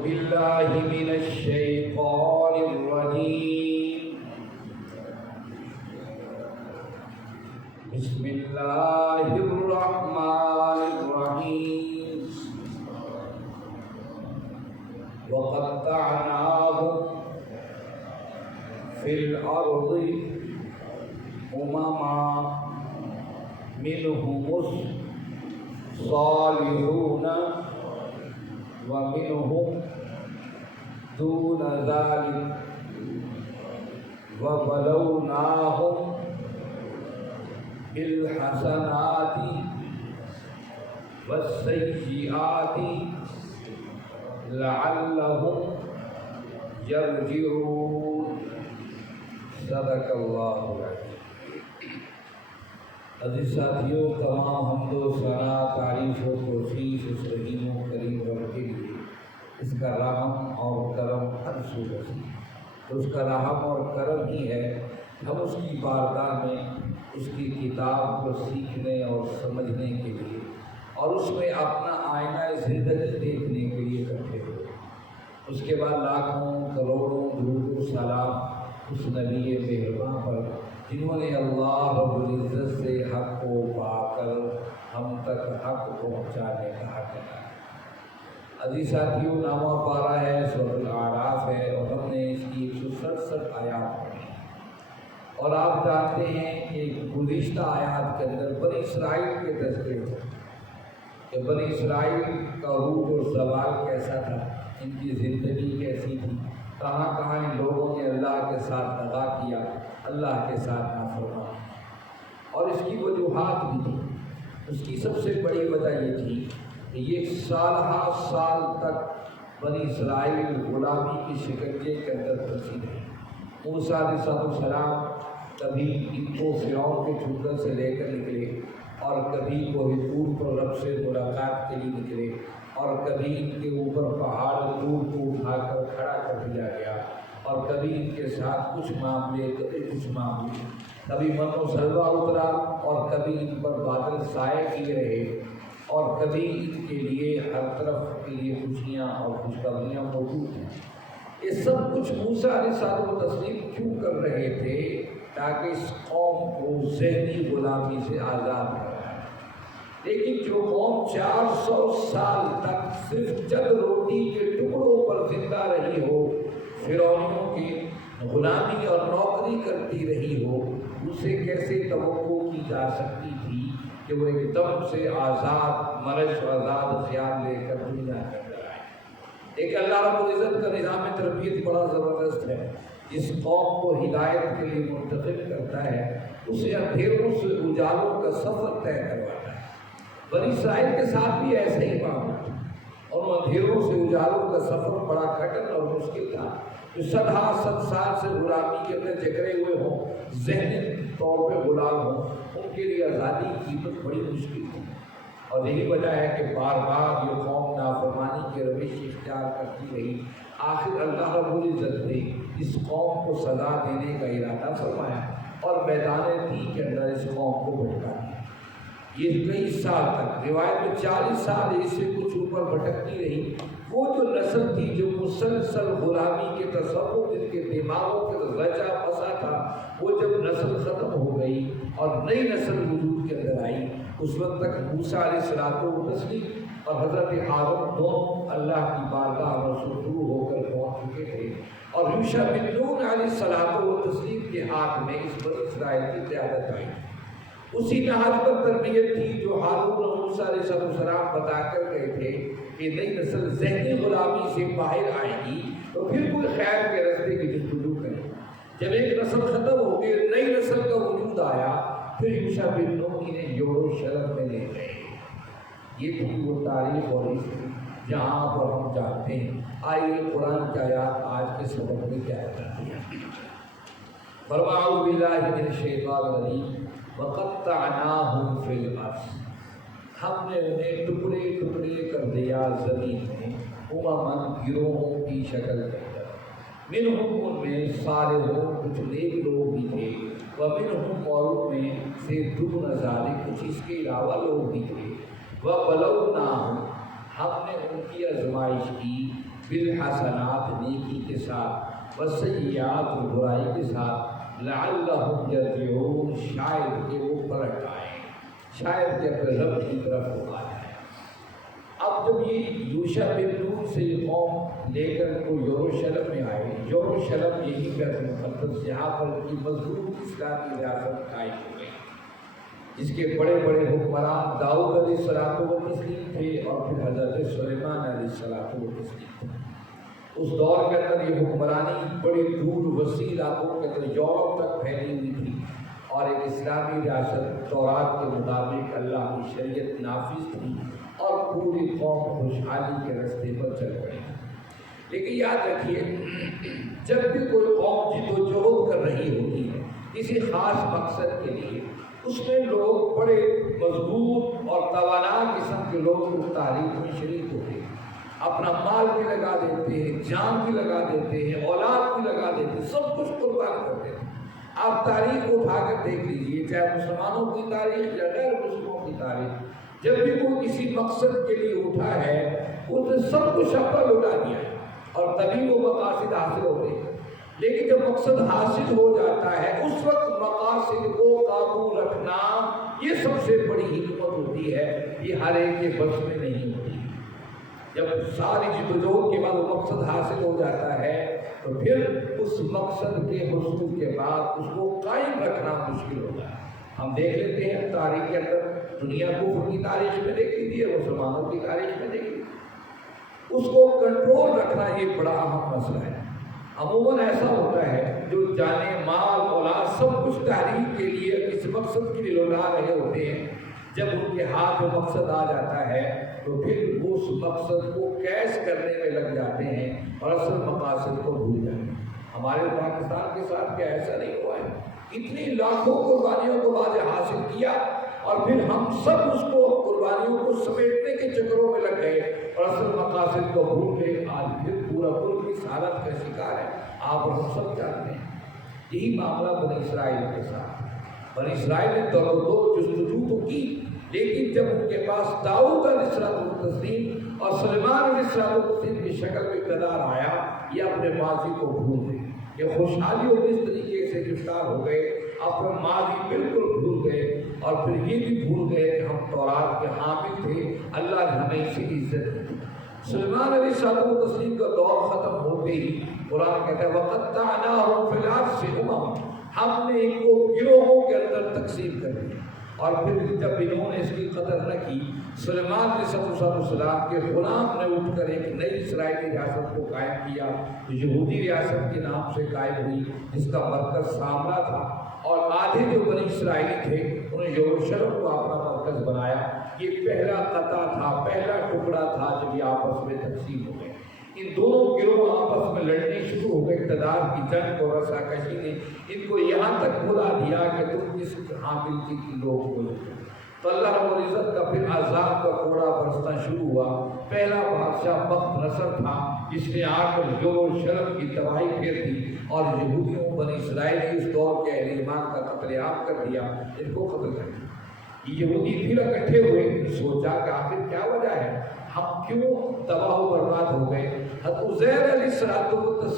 بالله من الشيطان الرجيم. بسم الله الرحمن الرحيم. وقطعناهم في الأرض أمما منهم الصالحون ومنهم دون ذلك وبلوناهم بالحسنات والسيئات لعلهم يرجعون. صدق اللہ العظیم. عزیز ساتھیوں، تمام حمد و ثنا، تعریف و توصیف اس رحیم و کریم رب کے لیے. اس کا رحم اور کرم ہر صورت ہے. اس کا رحم اور کرم ہی ہے ہم اس کی بارگاہ میں اس کی کتاب کو سیکھنے اور سمجھنے کے لیے اور اس میں اپنا آئینہ زندگی دیکھنے کے لیے کرتے ہوئے. اس کے بعد لاکھوں کروڑوں درود و سلام اس نبی مہرباں پر جنہوں نے اللہ رب العزت سے حق کو پا کر ہم تک حق پہنچانے کا حق ادا. عزیز ساتھیوں، نامہ پارہ ہے، سورۃ الاعراف ہے اور ہم نے اس کی 167 آیات پڑھی. اور آپ جانتے ہیں کہ گزشتہ آیات کے اندر بنی اسرائیل کے تذکرے تھے کہ بنی اسرائیل کا روح و زوال کیسا تھا، ان کی زندگی کیسی تھی، کہاں کہاں ان لوگوں نے اللہ کے ساتھ دغا کیا، اللہ کے ساتھ نافرمانی. اور اس کی وجوہات بھی تھی. اس کی سب سے بڑی وجہ یہ تھی کہ یہ سالہ سال تک بنی اسرائیل غلامی کی شکنجے کے اندر پھنسی رہی. موسیٰ علیہ السلام کبھی ان کو فرعون کے چنگل سے لے کر نکلے اور کبھی کوہ طور پر رب سے ملاقات کے لیے نکلے اور کبھی ان کے اوپر پہاڑ طور کو اٹھا کر کھڑا کر دیا گیا اور کبھی ان کے ساتھ کچھ معاملے کبھی من و سلوہ اترا اور کبھی ان پر بادل سائے کیے رہے اور کبھی ان کے لیے ہر طرف کے لیے خوشیاں اور خوشخبریاں موجود ہیں. یہ سب کچھ موسیٰ علیہ السلام کو تسلیم کیوں کر رہے تھے؟ تاکہ اس قوم کو ذہنی غلامی سے آزاد کرائے. لیکن جو قوم 400 سال تک صرف چند روٹی کے ٹکڑوں پر زندہ رہی ہو، فرعونیوں کی غلامی اور نوکری کرتی رہی ہو، اسے کیسے توقع کی جا سکتی تھی کہ وہ ایک دم سے آزاد مرش و آزاد خیال لے کر دنیا کے اندر آئے. ایک اللہ رب العزت کا نظام تربیت بڑا زبردست ہے. جس قوم کو ہدایت کے لیے منتخب کرتا ہے اسے اندھیروں سے اجالوں کا سفر طے کرواتا ہے. بنی اسرائیل کے ساتھ بھی ایسے ہی معاملہ تھا اور اندھیروں سے اجالوں کا سفر بڑا کٹن اور مشکل تھا. جو 100 سال سے غلامی کے اندر جکڑے ہوئے ہوں، ذہنی طور پہ غلام ہوں، ان کے لیے آزادی کی قیمت بڑی مشکل تھی. اور یہی وجہ ہے کہ بار بار یہ قوم نافرمانی کی روش اختیار کرتی رہی. آخر اللہ رب العزت نے اس قوم کو سزا دینے کا ارادہ فرمایا اور میدان تیہ کے اندر اس قوم کو بھٹکا دیا. یہ کئی سال تک، روایت میں 40 سال اس سے کچھ اوپر بھٹکتی رہی. وہ جو نسل تھی جو مسلسل غلامی کے تصور جن کے دماغوں کے رچا بسا تھا، وہ جب نسل ختم ہو گئی اور نئی نسل وجود کے اندر آئی، اس وقت تک موسیٰ علیہ السلام و تسلیم اور حضرت ہارون دونوں اللہ کی بارگاہ میں رجوع ہو کر پہنچ چکے تھے. اور یوشع بن نون علیہ السلام و تسلیم کے ہاتھ میں اس بنی اسرائیل کی قیادت آئی. اسی نہج پر تربیت تھی جو ہارون اور موسیٰ علیہ السلام بتا کر گئے تھے کہ نئی نسل ذہنی غلامی سے باہر آئے گی تو پھر کوئی خیر کے راستے کی جستجو کرے. جب ایک نسل ختم ہو گئی، نئی نسل کا وجود آیا، پھر یوشع بن نون انہیں یروشلم میں لے گئے. یہ تھی وہ تاریخ اور ہسٹری جہاں پر ہم جانتے ہیں. آئیے قرآن کی آیات آج کے سبق میں کیا بتاتی ہے. فرمایا اعوذ باللہ من الشیطان الرجیم وقطعناہم فی الارض. ہم نے انہیں ٹکڑے ٹکڑے کر دیا زمین میں، امماً گروہوں کی شکل کے اندر. منہم ان میں صالحون کچھ نیک لوگ بھی تھے، ومنہم اور ان میں سے دون ذالک کچھ اس کے علاوہ لوگ بھی تھے. وبلوناہم ہم نے ان کی آزمائش کی بالحسنات نیکی کے ساتھ والسیئات برائی کے ساتھ لعلہم یرجعون شاید کہ وہ پلٹ آئیں، شاید کہ اپنے رب کی طرف وہ آ جائیں۔ اب جب یہ یوشع بن نون سے یہ قوم لے کر کو یروشلم میں آئے، یروشلم یہی بیت المقدس یہاں پر کی مضبوط اسلامی ریاست قائم ہو گئی، جس کے بڑے بڑے حکمران داؤد علیہ السلام و تسلیم تھے اور پھر حضرت سلیمان علیہ السلام و تسلیم تھے۔ اس دور کے اندر یہ حکمرانی بڑے دور وسیع علاقوں کے اندر یورپ تک پھیلی ہوئی تھی اور ایک اسلامی ریاست تورات کے مطابق اللہ کی شریعت نافذ تھی اور پوری قوم خوشحالی کے راستے پر چل پڑی۔ لیکن یاد رکھیے، جب بھی کوئی قوم جد و جہد کر رہی ہوتی ہے کسی خاص مقصد کے لیے، اس میں لوگ بڑے مضبوط اور توانا قسم کے لوگ اس تاریخ میں شریک ہوتے ہیں، اپنا مال بھی لگا دیتے ہیں، جان بھی لگا دیتے ہیں، اولاد بھی لگا دیتے ہیں، سب کچھ قربان کر دیتے ہیں۔ آپ تاریخ کو اٹھا کر دیکھ لیجیے، چاہے مسلمانوں کی تاریخ یا غیر مسلموں کی تاریخ، جب بھی وہ کسی مقصد کے لیے اٹھا ہے اس نے سب کچھ اپنا لوٹا دیا ہے اور تبھی وہ مقاصد حاصل ہو گئے۔ لیکن جب مقصد حاصل ہو جاتا ہے اس وقت مقاصد کو قابو رکھنا یہ سب سے بڑی حکمت ہوتی ہے، یہ ہر ایک کے بس میں نہیں ہوتی۔ جب ساری جدوجہد کے بعد وہ مقصد حاصل ہو جاتا ہے تو پھر اس مقصد کے حصول کے بعد اس کو قائم رکھنا مشکل ہوتا ہے۔ ہم دیکھ لیتے ہیں تاریخ کے اندر، دنیا کفر کی تاریخ میں دیکھ لیجیے، مسلمانوں کی تاریخ میں دیکھ لیجیے، اس کو کنٹرول رکھنا یہ بڑا اہم مسئلہ ہے۔ عموماً ایسا ہوتا ہے جو جانے مال اولاد سب کچھ تحریک کے لیے کسی مقصد کے لیے لوٹا رہے ہوتے ہیں، جب ان کے ہاتھ میں مقصد آ جاتا ہے تو پھر وہ اس مقصد کو کیش کرنے میں لگ جاتے ہیں اور اصل مقاصد کو بھول جاتے ہیں۔ ہمارے پاکستان کے ساتھ کیا ایسا نہیں ہوا ہے؟ اتنی لاکھوں قربانیوں کو واضح حاصل کیا اور پھر ہم سب اس کو قربانیوں کو سمیٹنے کے چکروں میں لگ گئے اور اصل مقاصد کو بھول گئے۔ آج پھر پورا ملک اس حالت کا شکار ہے، آپ اور ہم سب جانتے ہیں۔ یہی معاملہ بنی اسرائیل کے ساتھ، بنی اسرائیل نے دو جستجو تو کی، لیکن جب ان کے پاس داؤد علیہ السلام اور سلیمان علیہ السلام کی شکل میں اقتدار آیا، یہ اپنے ماضی کو بھول گئے، یہ خوشحالیوں میں اس طریقے سے گرفتار ہو گئے، اپنا ماضی بالکل بھول گئے اور پھر یہ بھی بھول گئے کہ ہم تورات کے حامل تھے، اللہ نے ہمیں اسی کی عزت دی۔ سلیمان علیہ السلام کا دور ختم ہوتے ہی قرآن کہتا ہے وَقَطَّعْنَاهُمْ فِي الْأَرْضِ أُمَمًا، ہم نے ان کو گروہوں کے اندر تقسیم کر دیا۔ اور پھر جب انہوں نے اس کی قدر نہ کی، سلیمان علیہ السلام کے غلام نے اٹھ کر ایک نئی اسرائیلی ریاست کو قائم کیا، یہودی ریاست کے نام سے قائم ہوئی، جس کا مرکز سامرا تھا، اور آدھے جو بنی اسرائیلی تھے انہیں یروشلم کو اپنا مرکز بنایا۔ یہ پہلا قطع تھا، پہلا ٹکڑا تھا جب یہ آپس میں تقسیم ہو گئے۔ ان دونوں گروہ آپس میں لڑنے شروع ہو گئے، اقتدار کی جنگ اور رساکشی نے ان کو یہاں تک بلا دیا کہ تم کس حامل کی لوگ بولو۔ تو اللہ رب العزت کا پھر عذاب کا کوڑا برسنا شروع ہوا۔ پہلا بادشاہ بخت نصر تھا جس نے آ کر یروشلم کی تباہی پھیر دی اور یہودیوں بنی اسرائیلی اس دور کے اہل ایمان کا قتل عام کر دیا، ان کو قتل کر دیا۔ یہودی پھر اکٹھے ہوئے، سوچا کہ آخر کیا وجہ ہے، ہم کیوں تباہ و برباد ہو گئے۔ حضرت عزیر علیہ السلام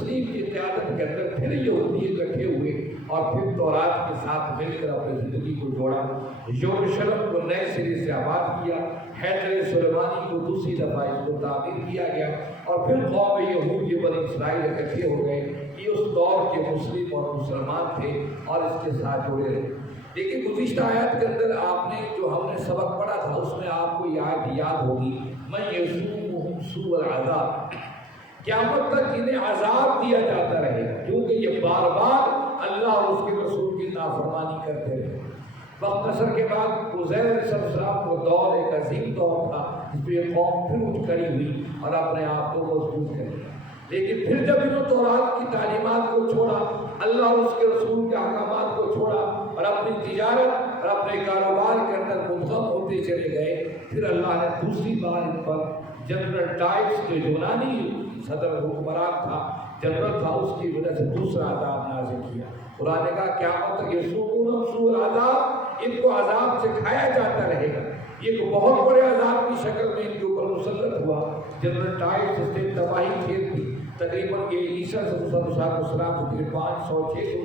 کی قیادت کے اندر پھر یہودی اکٹھے ہوئے اور پھر تورات کے ساتھ مل کر اپنی زندگی کو جوڑا، یروشلم کو نئے سرے سے آباد کیا، حیدر سلیمانی کو دوسری دفعہ اس کو تعمیر کیا گیا اور پھر قوم یہود یہ بنی اسرائیل اکٹھے ہو گئے۔ یہ اس دور کے مسلم اور مسلمان تھے اور اس کے ساتھ جڑے رہے۔ لیکن گزشتہ آیات کے اندر آپ نے جو ہم نے سبق پڑھا تھا اس میں آپ کو یہ آیت یاد ہوگی، من یسومہم سوء العذاب، قیامت تک انہیں عذاب دیا جاتا رہے گا، کیونکہ یہ بار بار اللہ اور اس کے رسول کی نافرمانی کرتے رہے۔ وقت نصر کے بعد عزیر علیہ السلام کا دور ایک عظیم دور تھا جس پہ یہ قوم پھر اٹھ کھڑی ہوئی اور اپنے آپ کو مضبوط کر لیا۔ لیکن پھر جب انہوں تورات کی تعلیمات کو چھوڑا، اللہ اور اس کے رسول کے احکامات کو چھوڑا اور اپنی تجارت اور اپنے کاروبار کے اندر منظم ہوتے چلے گئے، پھر اللہ نے دوسری بار ان پر جنرل ٹائٹس جو یونانی صدر حکمران تھا، جنرل تھا، اس کی وجہ سے دوسرا عذاب نازل کیا۔ قرآن نے کہا قیامت تک یسومہم سوء العذاب، ان کو عذاب سے کھایا جاتا رہے گا۔ یہ ایک بہت بڑے عذاب کی شکل میں ان کے اوپر مسلط ہوا۔ جنرل ٹائٹس نے تباہی کھیل تقریباً یہ عیسیٰ سے 506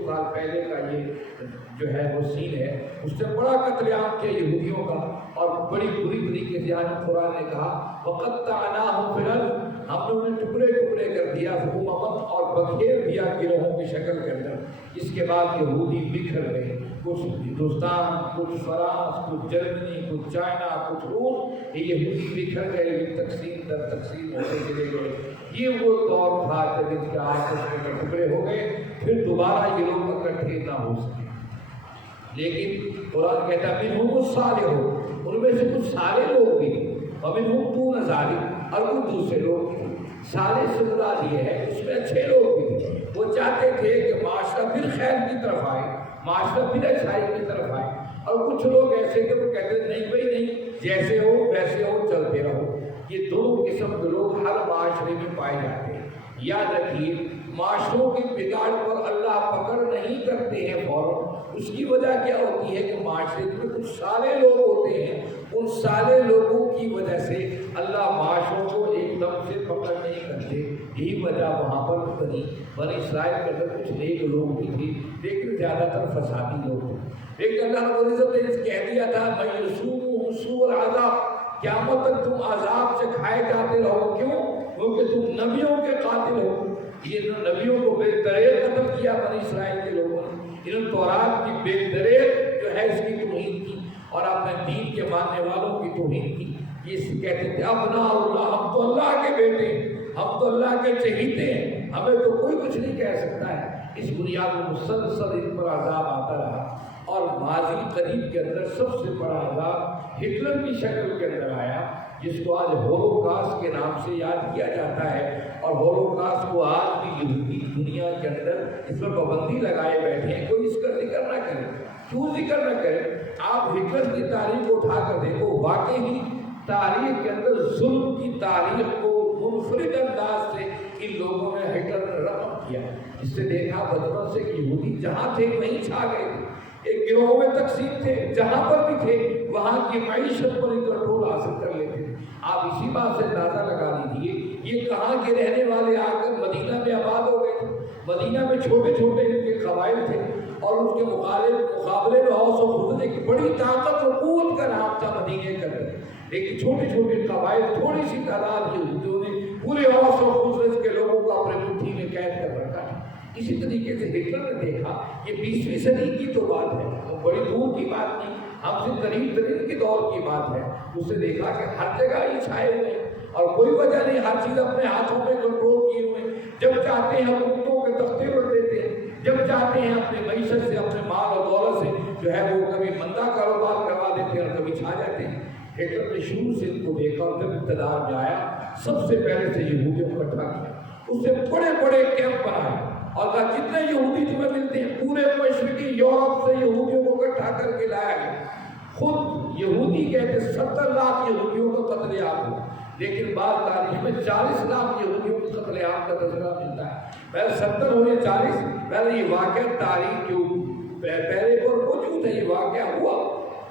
سال پہلے کا یہ جو ہے وہ سین ہے. اس نے بڑا قتل عام کیا یہودیوں کا اور بڑی بری طریقے سے. آج قرآن نے کہا وَقَطَّعْنَاهُمْ فِي الْأَرْضِ، ہم نے انہیں ٹکڑے ٹکڑے کر دیا حکومت اور بکھیر دیا گروہوں کی شکل کے اندر. اس کے بعد یہودی بکھر گئے، کچھ ہندوستان، کچھ فرانس، کچھ جرمنی، کچھ چائنا، کچھ روس. یہ یہودی بکھر گئے، تقسیم در تقسیم ہوتے چلے گئے. یہ وہ دور تھا جب ان کے آپس میں ٹکڑے ہو گئے، پھر دوبارہ یہ لوگ اکٹھے نہ ہو سکے. لیکن قرآن کہتا ہے منہم الصالحون، ان میں سے کچھ سارے لوگ بھی، ومنہم دون ذالک، اور کچھ دوسرے لوگ بھی. صالح سے مراد یہ ہے اس میں اچھے لوگ بھی تھے. وہ چاہتے تھے کہ معاشرہ پھر خیر کی طرف آئے، معاشرہ پھر اچھائی کی طرف آئے. اور کچھ لوگ ایسے تھے وہ کہتے تھے نہیں بھائی نہیں، جیسے ہو ویسے ہو، چلتے رہو. یہ دونوں قسم کے لوگ ہر معاشرے میں پائے جاتے ہیں. یاد رکھیے معاشروں کی بگاڑ پر اللہ پکڑ نہیں کرتے ہیں فوراً. اس کی وجہ کیا ہوتی ہے کہ معاشرے میں کچھ سالے لوگ ہوتے ہیں، ان سالے لوگوں کی وجہ سے اللہ معاشروں کو ایک دم سے پکڑ نہیں کرتے. یہی وجہ وہاں پر بنی اسرائیل کے اندر کچھ نیک لوگ بھی تھے لیکن زیادہ تر فسادی لوگ تھے. لیکن اللہ رب العزت نے کہہ دیا تھا میں یسوم سوء العذاب، قیامت تک تم عذاب سے کھائے جاتے رہو. کیوں؟ کیونکہ تم نبیوں کے قاتل ہو. یہ نبیوں کو بے دریغ قتل کیا بنی اسرائیل کے لوگوں نے. انہوں تورات کی بے دریغ جو ہے اس کی توہین کی اور اپنے دین کے ماننے والوں کی توہین کی. یہ کہتے تھے ابناء اللہ، ہم تو اللہ کے بیٹے ہیں، ہم تو اللہ کے چہیتے ہیں، ہمیں تو کوئی کچھ نہیں کہہ سکتا ہے. اس بنیاد میں مسلسل ان پر عذاب آتا رہا. اور ماضی قریب کے اندر سب سے بڑا عذاب ہٹلر کی شکل کے اندر آیا، جس کو آج ہولوکاسٹ کے نام سے یاد کیا جاتا ہے. اور ہولوکاسٹ کو آج بھی یہودی دنیا کے اندر اس پر پابندی لگائے بیٹھے ہیں. کوئی اس کا ذکر نہ کرے. کیوں ذکر نہ کرے؟ آپ ہٹلر کی تاریخ کو اٹھا کر دیکھو، واقعی تاریخ کے اندر ظلم کی تاریخ کو منفرد انداز سے ان لوگوں نے ہٹلر نے رقم کیا. اس سے دیکھا بچپن سے کہ یہودی جہاں تھے وہیں چھا گئے تھے. ایک گروہوں میں تقسیم تھے، جہاں پر بھی تھے وہاں کی معیشت پر کنٹرول حاصل کر لیتے. آپ اسی بات سے اندازہ لگا لیجیے یہ کہاں کے رہنے والے آ کر مدینہ میں آباد ہو گئے تھے. مدینہ میں چھوٹے چھوٹے ان کے قبائل تھے اور اس کے مقابلے میں اوس و خزرج کی بڑی طاقت اور قوت کا نام تھا مدینے کے اندر. لیکن چھوٹے چھوٹے قبائل، تھوڑی سی تعداد یہودیوں نے پورے اوس و خزرج کے لوگوں کو اپنے مٹھی میں قید کر رکھا ہے. اسی طریقے سے ہٹلر نے دیکھا یہ 20ویں صدی کی تو بات ہے، وہ بڑی دور کی بات نہیں، ہم سے قریب ترین کے دور کی بات ہے. اس نے دیکھا کہ ہر جگہ یہ چھائے ہوئے ہیں اور کوئی وجہ نہیں، ہر چیز اپنے ہاتھوں میں کنٹرول کیے ہوئے ہیں. جب چاہتے ہیں حکومتوں کے تختے اڑ دیتے ہیں، جب چاہتے ہیں اپنی معیشت سے، اپنے مال اور دولت سے جو ہے وہ کبھی مندہ کاروبار کروا دیتے ہیں اور کبھی چھا جاتے ہیں. ہٹلر نے شروع سے ان کو دیکھا اور جب اقتدار میں آیا سب سے پہلے سے یہودیوں کو اکٹھا کیا. اس نے بڑے بڑے کیمپ بنائے اور کہا جتنے یہودی تمہیں ملتے ہیں پورے مشرقی یورپ سے یہودیوں کو اکٹھا کر کے لایا گیا. خود یہودی کہتے 70 لاکھ یہودیوں کا قتل عام ہوا، لیکن بعض تاریخ میں 40 لاکھ یہودیوں کے قتل عام کا تذکرہ ملتا ہے. پہلے 70 ہو یا 40، پہلے یہ واقعہ تاریخ کے پہلے پر موجود ہے. یہ واقعہ ہوا.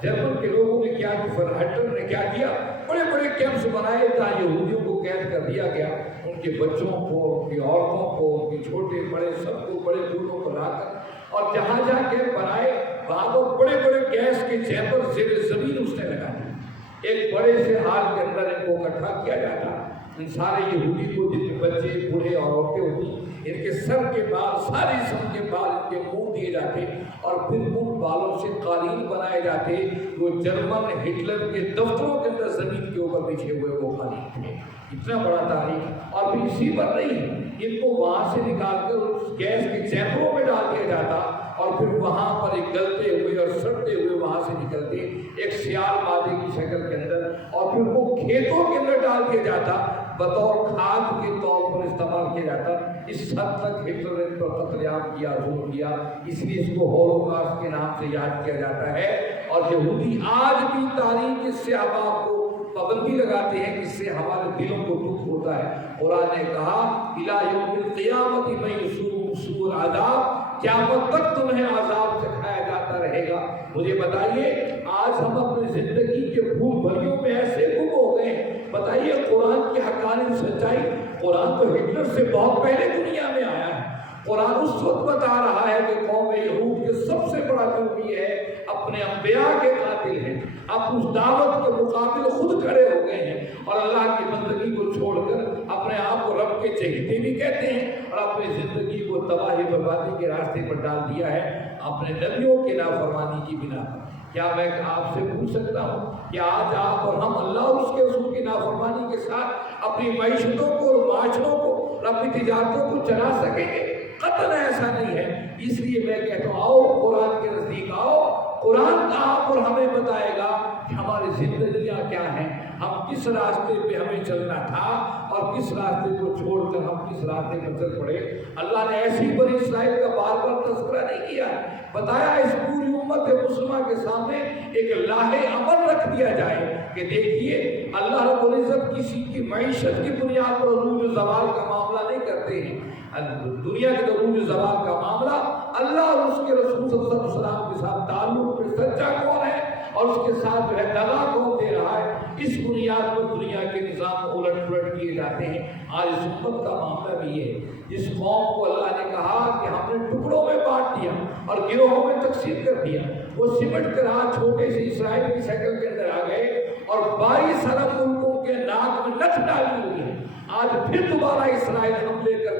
جرمن کے لوگوں نے کیا کہ ہٹلر نے کیا کیا، بڑے بڑے کیمپس بنائے تھا، یہودیوں کو قید کر دیا گیا. ان کے بچوں کو، ان کی عورتوں کو، ان کے چھوٹے بڑے سب کو بڑے دوروں کو لا کر اور جہاں جہاں کیمپ بنائے وہاں پر بڑے بڑے گیس کے چیمبر زیر زمین اس نے لگا دیے. ایک بڑے سے ہال کے اندر ان کو اکٹھا کیا جاتا. ان سارے یہودی کو جتنے بچے بوڑھے اور عورتیں ہوتی ان کے سر کے بال، سارے جسم کے بال ان کے منہ دیے جاتے اور پھر ان بالوں سے قالین بنائے جاتے. وہ جرمن ہٹلر کے دفتروں کے اندر زمین کے اوپر بچھے ہوئے وہ قالین تھے. اتنا بڑا تاریخ. اور پھر اسی پر نہیں، ان کو وہاں سے نکال کر گیس کے چیمبروں میں ڈال دیا جاتا اور پھر وہاں پر ایک گلتے ہوئے اور سڑتے ہوئے وہاں سے نکلتے ایک سیال مادے کی شکل کے اندر اور پھر وہ کھیتوں کے اندر ڈال دیا جاتا، بطور کھاد کے طور پر استعمال کیا جاتا. اس حد تک ہٹلر نے پر قتل عام کیا، ظلم کیا. اس لیے اس کو ہولوکاسٹ کے نام سے یاد کیا جاتا ہے. اور یہودی آج بھی تاریخ اس سے احباب کو پابندی لگاتے ہیں، اس سے ہمارے دلوں کو دکھ ہوتا ہے. قرآن نے کہا الی یوم القیامت من یسوء سوء العذاب، قیامت تک تمہیں عذاب چکھایا جاتا رہے گا. مجھے بتائیے آج ہم اپنی زندگی کے بھول بھریوں میں ایسے گم ہو گئے. بتائیے قرآن کی حقانی سچائی قرآن تو ہٹلر سے بہت پہلے دنیا میں آیا ہے۔ قرآن اس وقت بتا رہا ہے کہ قوم یہود کے سب سے بڑا جرم یہ ہے اپنے انبیاء کے قاتل ہیں، اب اس دعوت کے مقابل خود کھڑے ہو گئے ہیں اور اللہ کی بندگی کو چھوڑ کر اپنے آپ کو رب کے چہیتے بھی کہتے ہیں اور اپنی زندگی کو تباہی بربادی کے راستے پر ڈال دیا ہے اپنے نبیوں کے نافرمانی کی بنا پر۔ کیا میں آپ سے پوچھ سکتا ہوں کہ آج آپ اور ہم اللہ اور اس کے رسول کی نافرمانی کے ساتھ اپنی معیشتوں کو اور معاشروں کو اور اپنی تجارتوں کو چلا سکیں گے؟ قطعاً ایسا نہیں ہے۔ اس لیے میں کہتا ہوں آؤ قرآن کے نزدیک آؤ، قرآن آپ اور ہمیں بتائے گا کہ ہماری زندگیاں کیا ہیں، ہم کس راستے پہ ہمیں چلنا تھا اور کس راستے کو چھوڑ کر ہم کس راستے پر چل پڑے۔ اللہ نے ایسی بنی اسرائیل کا بار بار تذکرہ نہیں کیا، بتایا اس پوری امت مسلمہ کے سامنے ایک لاہ عمل رکھ دیا جائے کہ دیکھیے اللہ رب العزت کسی کی معیشت کی بنیاد پر عروج و زوال کا معاملہ نہیں کرتے ہیں۔ دنیا کے عروج و زوال کا معاملہ اللہ اور اس کے رسول صلی اللہ علیہ وسلم کے ساتھ تعلق پہ سچا کون ہے اور اس کے ساتھ جو ہے دغا کون دے رہا ہے، اس بنیاد پر دنیا کے نظام الٹ پلٹ کیے جاتے ہیں۔ آج اس امت کا معاملہ بھی ہے، جس قوم کو اللہ نے کہا کہ ہم نے ٹکڑوں میں بانٹ دیا اور گروہوں میں تقسیم کر دیا، وہ سمٹ کر آج چھوٹے سے اسرائیل کی شکل کے اندر آ گئے اور 22 ارب ملکوں کے ناک میں نتھ ڈالی ہوئی ہے۔ آج پھر دوبارہ اسرائیل حملے کر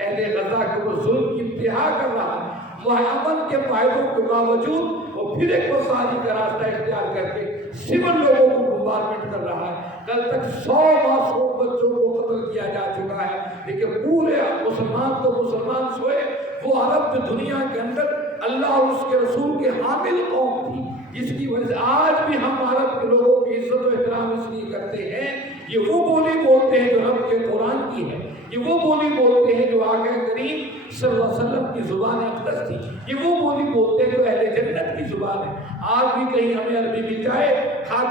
اہل غزہ کے اوپر ظلم کی انتہا کر رہا ہے۔ امن کے معاہدوں کے باوجود وہ پھر ایک وساری کا راستہ اختیار کر کے سول لوگوں کو بمبارمنٹ کر رہا ہے۔ کل تک 100 معصوم بچوں کو قتل کیا جا چکا ہے، لیکن پورے مسلمان تو مسلمان سوئے، وہ عرب جو دنیا کے اندر اللہ اور اس کے رسول کے حامل قوم تھی، جس کی وجہ سے آج بھی ہم عرب کے لوگوں کی عزت و احترام اس لیے کرتے ہیں، یہ وہ بولی بولتے ہیں جو رب کے قرآن کی ہے، یہ وہ بولی بولتے ہیں جو آقا کریم صلی اللہ علیہ وسلم کی زبان اقدس تھی، یہ وہ بولی بولتے ہیں جو اہل جنت کی زبان ہے۔ آج بھی کہیں ہمیں عربی مل جائے،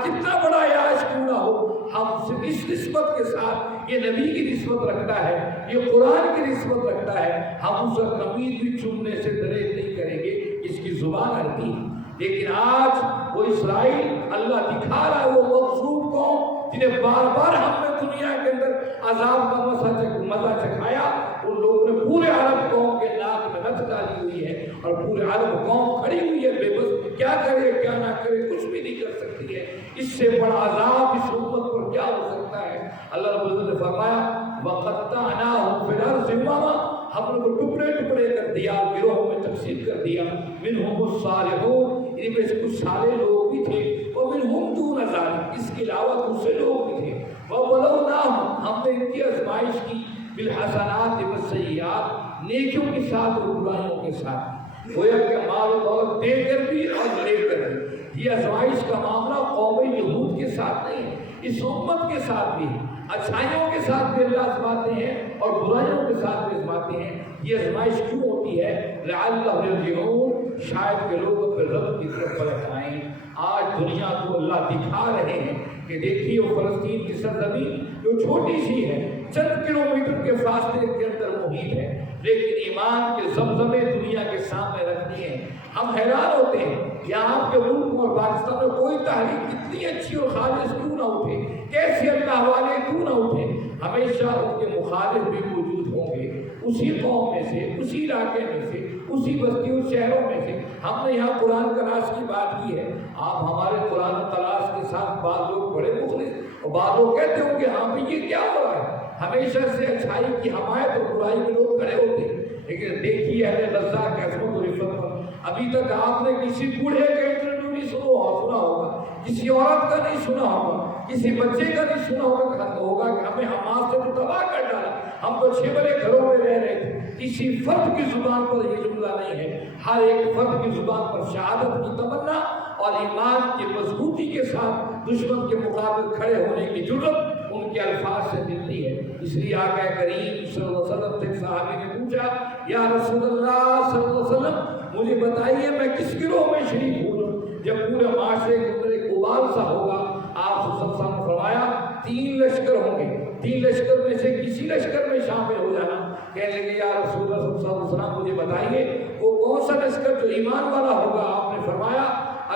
کتنا بڑا عیاش کیوں نہ ہو، ہم صرف اس نسبت کے ساتھ یہ نبی کی نسبت رکھتا ہے، یہ قرآن کی نسبت رکھتا ہے، ہم اس کا قمیض بھی چومنے سے گریز نہیں کریں گے، اس کی زبان عربی ہے۔ لیکن آج وہ اسرائیل اللہ دکھا رہا ہے، وہ مغصوب قوم جنہیں بار بار ہم نے دنیا کے اندر عذاب کا مزہ چکھایا، ان لوگوں نے پورے عرب قوم کے ناک میں نتھ ڈالی ہوئی ہے اور پورے عرب قوم کھڑی ہوئی ہے بے بس، کیا کرے کیا نہ کرے، کچھ بھی نہیں کر سکتی ہے۔ اس سے بڑا عذاب اس امت پر کیا ہو سکتا ہے؟ اللہ رب العزت نے فرمایا وَقَطَّعْنَاهُمْ فِي الْأَرْضِ أُمَمًا، ہم نے وہ ٹکڑے ٹکڑے کر دیا، گروہوں میں تقسیم کر دیا، مِنْهُمُ الصَّالِحُونَ، ان میں سے کچھ صالح لوگ بھی تھے، وَمِنْهُمْ دُونَ ذَلِكَ، اس کے علاوہ دوسرے لوگ بھی تھے، وَبَلَوْنَاهُمْ، ہم نے ان کی آزمائش کی، بِالْحَسَنَاتِ وَالسَّيِّئَاتِ، نیکیوں کے ساتھ اور برائیوں کے ساتھ، گویا کہ مال و دولت دے کر بھی اور لے کر بھی۔ یہ آزمائش کا معاملہ قوم یہود کے ساتھ نہیں ہے، اس امت کے ساتھ بھی ہے، اچھائیوں کے ساتھ بھی اللہ آزماتے ہیں اور برائیوں کے ساتھ بھی آزماتے ہیں۔ یہ آزمائش کیوں ہوتی ہے؟ لعلہم یرجعون، شاید کہ لوگ اپنے رب کی طرف پلٹ آئیں۔ آج دنیا کو اللہ دکھا رہے ہیں کہ دیکھیے وہ فلسطین کی سرزمین جو چھوٹی سی ہے، چند کلومیٹر کے فاصلے کے اندر محیط ہے، لیکن ایمان کے زمزمے دنیا کے سامنے رکھ دیے ہیں۔ ہم حیران ہوتے ہیں کہ آپ کے ملک اور پاکستان میں کوئی تحریک کتنی اچھی اور خالص کیوں نہ اٹھے، کیسے اللہ والے کیوں نہ اٹھے، ہمیشہ ان کے مخالف بھی موجود ہوں گے، اسی قوم میں سے، اسی علاقے میں سے، اسی بستی اور شہروں میں سے۔ ہم نے یہاں قرآن تلاش کی بات کی ہے، آپ ہمارے قرآن تلاش کے ساتھ بعض لوگ بڑے مخلص اور بعض لوگ کہتے ہوں کہ ہاں بھی یہ کیا ہو رہا ہے، ہمیشہ سے اچھائی کی حمایت اور برائی کے لوگ کھڑے ہوتے ہیں۔ لیکن دیکھیے اہل غزہ کی عظمت و رفت پر ابھی تک آپ نے کسی بوڑھے کا انٹرویو نہیں سنا ہوگا، کسی عورت کا نہیں سنا ہوگا، کسی بچے کا نہیں سنا ہوگا کہ ہمیں حماس سے تو تباہ کر ڈالا، ہم تو 6 بڑے گھروں میں رہ رہے تھے۔ کسی فرد کی زبان پر یہ جملہ نہیں ہے، ہر ایک فرد کی زبان پر شہادت کی تمنا اور ایمان کی مضبوطی کے ساتھ دشمن کے مقابل کھڑے ہونے کی جرأت ان کے الفاظ سے ملتی ہے۔ اس لیے آقا کریم صلی اللہ علیہ وسلم سے صحابی نے پوچھا، یا رسول اللہ صلی اللہ علیہ وسلم مجھے بتائیے میں کس گروہ میں شریک ہوں؟ جب پورے معاشرے کے اندر ایک غبار سا ہوگا، آپ صلی اللہ علیہ وسلم نے فرمایا 3 لشکر ہوں گے، 3 لشکر میں سے کسی لشکر میں شامل ہو جانا۔ کہنے لگے یا رسول اللہ صلی اللہ علیہ وسلم مجھے بتائیے وہ کون سا لشکر جو ایمان والا ہوگا؟ آپ نے فرمایا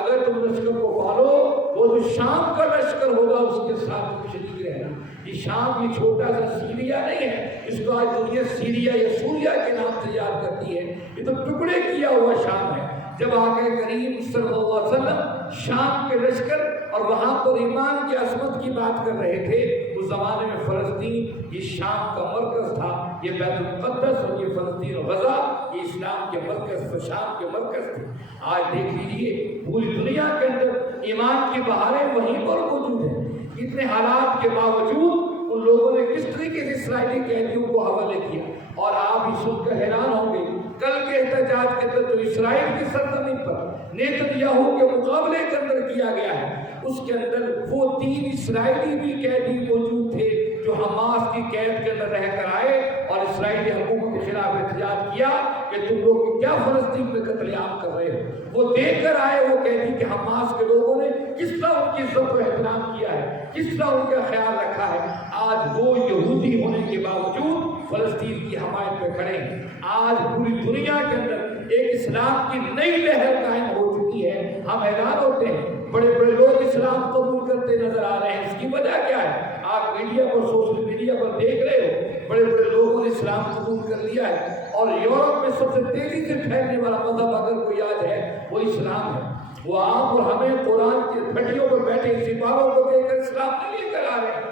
اگر تم لشکر کو پالو، وہ جو شام کا لشکر ہوگا اس کے ساتھ شریک رہنا۔ یہ شام یہ چھوٹا سا سیریا نہیں ہے، اس کو آج دنیا سیریا یا سوریا کے نام سے یاد کرتی ہے، یہ تو ٹکڑے کیا ہوا شام ہے۔ جب آقا کریم صلی اللہ علیہ وسلم شام کے لشکر اور وہاں پر ایمان کی عظمت کی بات کر رہے تھے، اس زمانے میں فلسطین یہ شام کا مرکز تھا، یہ بیت المقدس اور یہ فلسطین و غزہ یہ اسلام کے مرکز و شام کے مرکز تھے۔ آج دیکھ لیجیے پوری دنیا کے اندر ایمان کی بہاریں وہیں پر موجود ہیں۔ اتنے حالات کے باوجود ان لوگوں نے کس طریقے سے اسرائیلی قیدیوں کو حوالے کیا، اور آپ ہی سن کر حیران ہوں گے کل کے احتجاج کے اندر جو اسرائیل کی سرزمین پر نیتنیاہو کے مقابلے کے اندر کیا گیا ہے، اس کے اندر وہ 3 اسرائیلی بھی قیدی موجود تھے جو حماس کی قید کے اندر رہ کر آئے اور اسرائیلی حکومت کے خلاف احتجاج کیا کہ تم لوگ کیا فلسطین میں قتل عام کر رہے ہو۔ وہ دیکھ کر آئے وہ قیدی کہ حماس کے لوگوں نے کس طرح ان کی عزت و احترام کیا ہے، کس طرح ان کا خیال رکھا ہے۔ آج وہ یہودی ہونے کے باوجود فلسطین کی حمایت پہ کھڑے ہیں۔ آج پوری دنیا کے اندر ایک اسلام کی نئی لہر قائم ہو چکی ہے۔ ہم حیران ہوتے ہیں، بڑے بڑے لوگ اسلام قبول کرتے نظر آ رہے ہیں، اس کی وجہ کیا ہے؟ آپ میڈیا پر سوشل میڈیا پر دیکھ رہے ہو بڑے بڑے لوگوں نے اسلام قبول کر لیا ہے، اور یورپ میں سب سے تیزی سے پھیلنے والا مذہب اگر کوئی آج ہے وہ اسلام ہے۔ وہ آپ اور ہمیں قرآن کی پھٹیوں پر بیٹھے سپاہوں کو دیکھ کر اسلام نہیں لے کر آ رہے ہیں،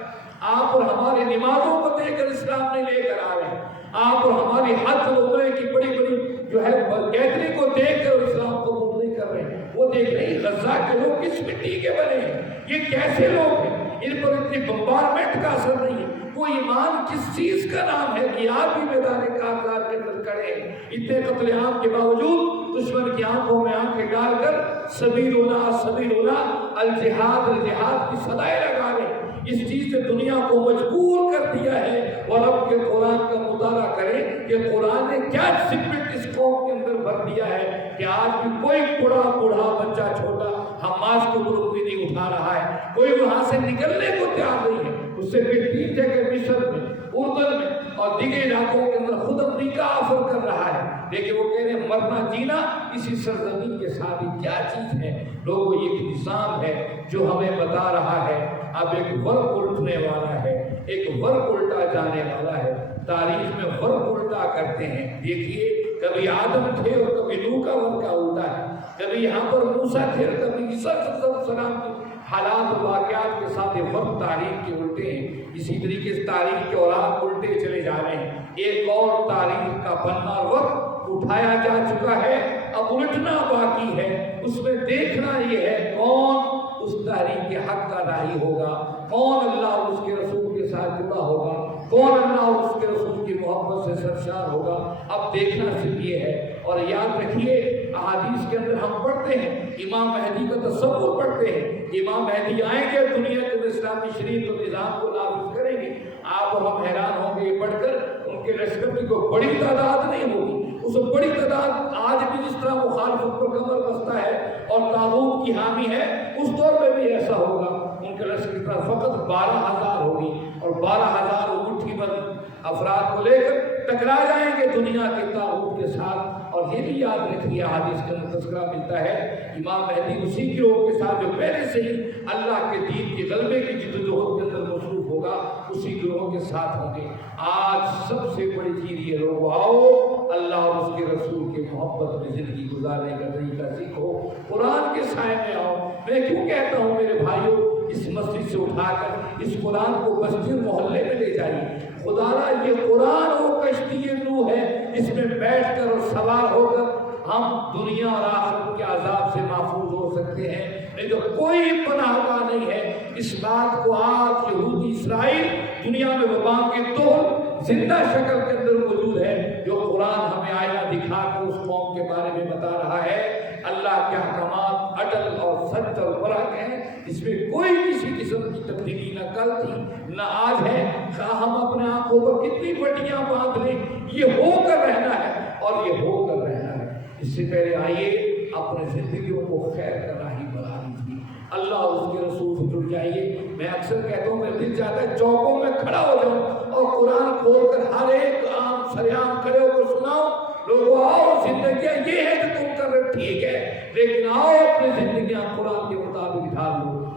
آپ اور ہمارے نمازوں کو دیکھ کر اسلام نہیں لے کر آ رہے ہیں، آپ اور ہماری حج و عمرے کی بڑی بڑی جو ہے گیدری کو دیکھ کر اسلام قبول نہیں کر رہے ہیں۔ وہ دیکھ رہے ہیں غزہ کے لوگ کس مٹی کے بنے ہیں، یہ کیسے لوگ ہیں، ان پر اتنی بمبارمنٹ کا اثر نہیں ہے۔ وہ ایمان کس چیز کا نام ہے کہ آپ بھی میدان کارزار کے اندر کھڑے ہیں؟ اتنے قتل عام کے باوجود دشمن کی آنکھوں میں آنکھیں ڈال کر سبیلنا الجہاد الجہاد کی صدائیں لگا رہے ہیں۔ اس چیز سے دنیا کو مجبور کر دیا ہے، اور اب کے قرآن کا مطالعہ کریں کہ قرآن نے کیا سپرٹ اس قوم کے اندر بھر دیا ہے کہ آج بھی کوئی بوڑھا بچہ چھوٹا حماس کو گروپ بھی نہیں اٹھا رہا ہے، کوئی وہاں سے نکلنے کو تیار نہیں ہے۔ اس سے پھر 3 جگہ مصر میں، اردن میں اور دیگر علاقوں کے اندر خود امریکہ آفر کر رہا ہے، لیکن وہ کہہ رہے ہیں مرنا جینا اسی سرزمین کے ساتھ ہی کیا چیز ہے۔ لوگوں یہ ایک نظام ہے جو ہمیں بتا رہا ہے اب ایک ورق الٹنے والا ہے، ایک ورق الٹا جانے والا ہے۔ تاریخ میں ورق الٹا کرتے ہیں، دیکھیے کبھی آدم تھے اور کبھی نوح کا ورقہ الٹا ہے، کبھی یہاں پر موسیٰ تھے اور کبھی عیسیٰ علیہ السلام کی حالات و واقعات کے ساتھ یہ وقت تاریخ کے الٹے ہیں۔ اسی طریقے سے تاریخ کے اوراق الٹے چلے جا رہے ہیں۔ ایک اور تاریخ کا پنا وقت اٹھایا جا چکا ہے، اب الٹنا باقی ہے۔ اس میں دیکھنا یہ ہے کون اس تحریک کے حق کا راہی ہوگا، کون اللہ اور اس کے رسول کے ساتھ جڑا ہوگا، کون اللہ اور اس کے رسول کی محبت سے سرشار ہوگا۔ اب دیکھنا صرف یہ ہے، اور یاد رکھیے احادیث کے اندر ہم پڑھتے ہیں امام مہدی کا تصور پڑھتے ہیں، امام مہدی آئیں گے دنیا کے اسلامی شریعت و نظام کو نافذ کریں گے۔ آپ اور ہم حیران ہوں گے یہ پڑھ کر ان کے لشکر کی کوئی بڑی تعداد نہیں ہوگی، اس بڑی تعداد آج بھی جس طرح مخالفت پر کمر بستہ ہے اور طاغوت کی حامی ہے، اس دور میں بھی ایسا ہوگا۔ ان کے لشکر کی طرف فقط 12,000 ہوگی، اور 12,000 مٹھی بند افراد کو لے کر ٹکرا جائیں گے دنیا کے طاغوت کے ساتھ۔ اور یہ بھی یاد رکھیے حدیث کا تذکرہ ملتا ہے امام مہدی اسی گروہ کے ساتھ جو پہلے سے ہی اللہ کے دین کے غلبے کی جدوجہد کے اندر مصروف ہوگا، اسی گروہ کے ساتھ ہوں گے۔ آج سب سے بڑی چیز یہ لوگ آؤ اللہ اور اس کے رسول کی محبت میں زندگی گزارنے کا طریقہ سیکھو، قرآن کے سائے میں آؤ۔ میں کیوں کہتا ہوں میرے بھائیوں، اس مسجد سے اٹھا کر اس قرآن کو بستی محلے میں لے جائیے۔ خدا را یہ قرآن وہ کشتی نوح ہے جس میں بیٹھ کر اور سوار ہو کر ہم دنیا اور آخرت کے عذاب سے محفوظ ہو سکتے ہیں، نہیں تو کوئی پناہ گاہ نہیں ہے۔ اس بات کو آج یہودی اسرائیل دنیا میں وبا کے طور زندہ شکل کے اندر موجود ہے، جو قرآن ہمیں آئینہ دکھا کر اس قوم کے بارے میں بتا رہا ہے۔ اللہ کے احکامات اٹل اور سچ اور برحق ہیں، اس میں کوئی کسی قسم کی تبدیلی نہ کل تھی نہ آج ہے۔ ہم اپنے آنکھوں پر کتنی پٹیاں باندھ لیں، یہ ہو کر رہنا ہے اور یہ ہو کر رہنا ہے۔ اس سے پہلے آئیے اپنے زندگیوں کو خیر کا راہی بنا لیجیے، اللہ اور اس کے رسول سے جڑ جائیے۔ میں اکثر کہتا ہوں میرا دل چاہتا ہے چوکوں میں کھڑا ہو جاؤں اور قرآن کھول کر ہر ایک عام سریعام کھڑے ہو کر سناؤ، لوگوں آؤ زندگیاں یہ ہے جو تم کر رہے ٹھیک ہے، لیکن آؤ اپنی زندگیاں قرآن کے مطابق ڈھال لو۔